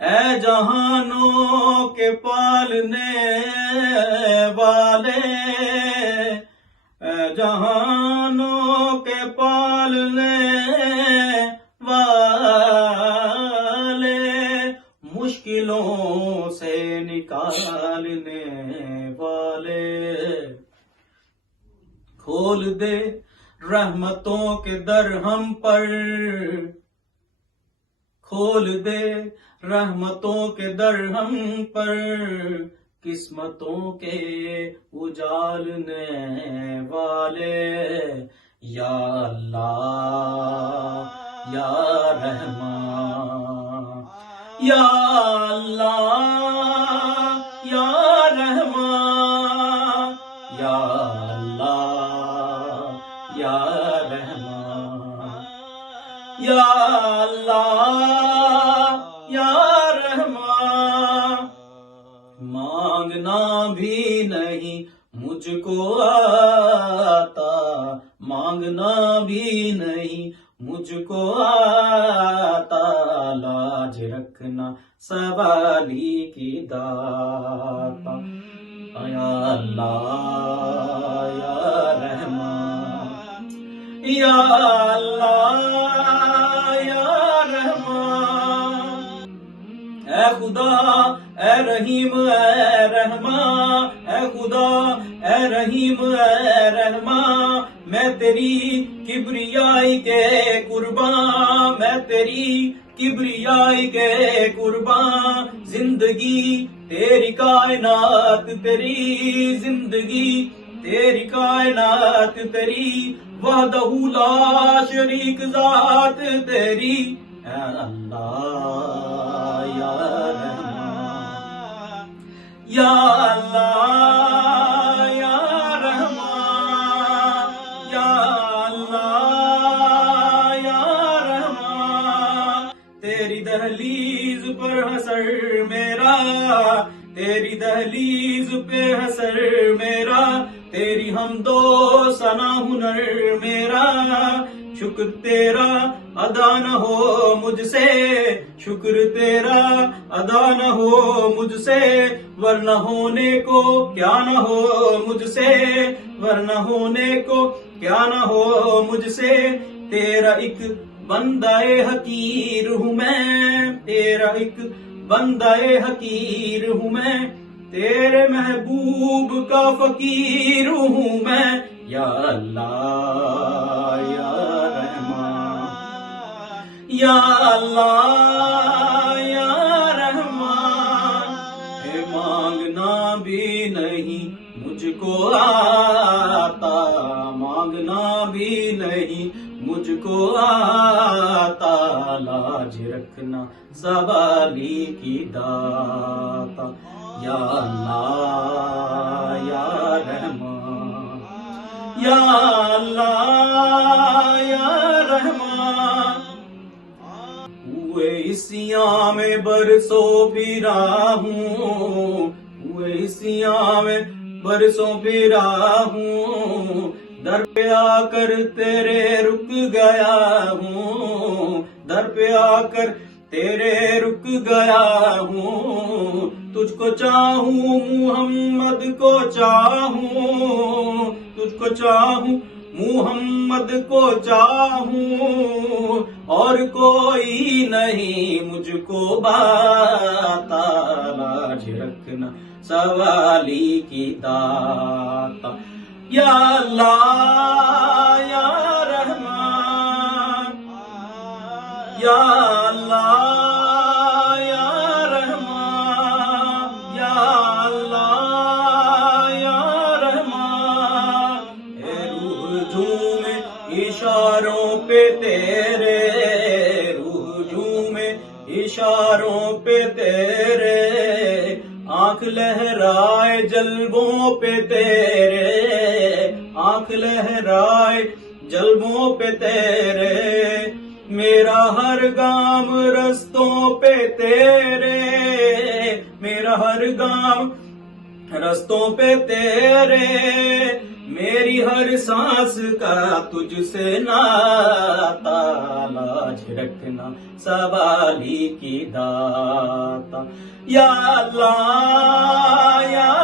اے جہانوں کے پالنے والے، اے جہانوں کے پالنے والے، مشکلوں سے نکالنے والے، کھول دے رحمتوں کے در ہم پر، کھول دے رحمتوں کے در ہم پر، قسمتوں کے اجالنے والے، یا اللہ یا رحمان، یا اللہ یا رحمان، یا اللہ یا رحمان، یا اللہ یا رحمان۔ مانگنا بھی نہیں مجھ کو آتا، مانگنا بھی نہیں مجھ کو آتا، لاج رکھنا سوالی کی داتا، یا اللہ یا رحمان، یا اللہ یا رحمان۔ اے خدا اے رحیم اے رحمان، اے خدا اے رحیم اے رحمان، میں تیری کبریائی کے قربان، میں تیری کبریائی کے قربان، زندگی تیری کائنات تیری، زندگی تیری کائنات تیری، وحدہ لا شریک ذات تیری، اے اللہ یا رحمان، یا اللہ یا رحمان، یا اللہ یا رحمان۔ تیری دہلیز پر حسر میرا، تیری دہلیز پہ حسر میرا، تیری حمد و ثنا ہنر میرا، شکر تیرا ادا نہ ہو مجھ سے، شکر تیرا ادا نہ ہو مجھ سے، ورنہ ہونے کو کیا نہ ہو مجھ سے، ورنہ ہونے کو کیا نہ ہو مجھ سے، تیرا ایک بندہ حقیر ہوں میں، تیرا ایک بندہ حقیر ہوں میں، تیرے محبوب کا فقیر ہوں میں، یا اللہ یا رحمان، یا اللہ یا رحمان۔ اے مانگنا بھی نہیں مجھ کو آتا، مانگنا بھی نہیں مجھ کو آتا، لاج رکھنا سوالی کی داتا، یا اللہ یا رحمان، یا اللہ یا رحمان۔ ہوئے عیسیاں میں برسوں پھرا ہوں، ہوئے عیسیاں میں برسوں پھرا ہوں، در پہ آ کر تیرے رک گیا ہوں، در پہ آ کر تیرے رک گیا ہوں، تجھ کو چاہوں محمد کو چاہوں، تجھ کو چاہوں محمد کو چاہوں، اور کوئی نہیں مجھ کو باتا، لاج رکھنا سوالی کی داتا، یا اللہ یا رحمان، یا اللہ یا رحمان، یا اللہ یا رحمان۔ اے روح جھومے اشاروں پہ تیرے، روح جھومے اشاروں پہ تیرے، آنکھ لہرائے جلووں پہ تیرے، آنکھ لہرائے جلووں پہ تیرے، میرا ہر گام رستوں پہ تیرے، میرا ہر گام رستوں پہ تیرے، میری ہر سانس کا تجھ سے ناتا، لاج رکھنا سوالی کی داتا، یا اللہ یا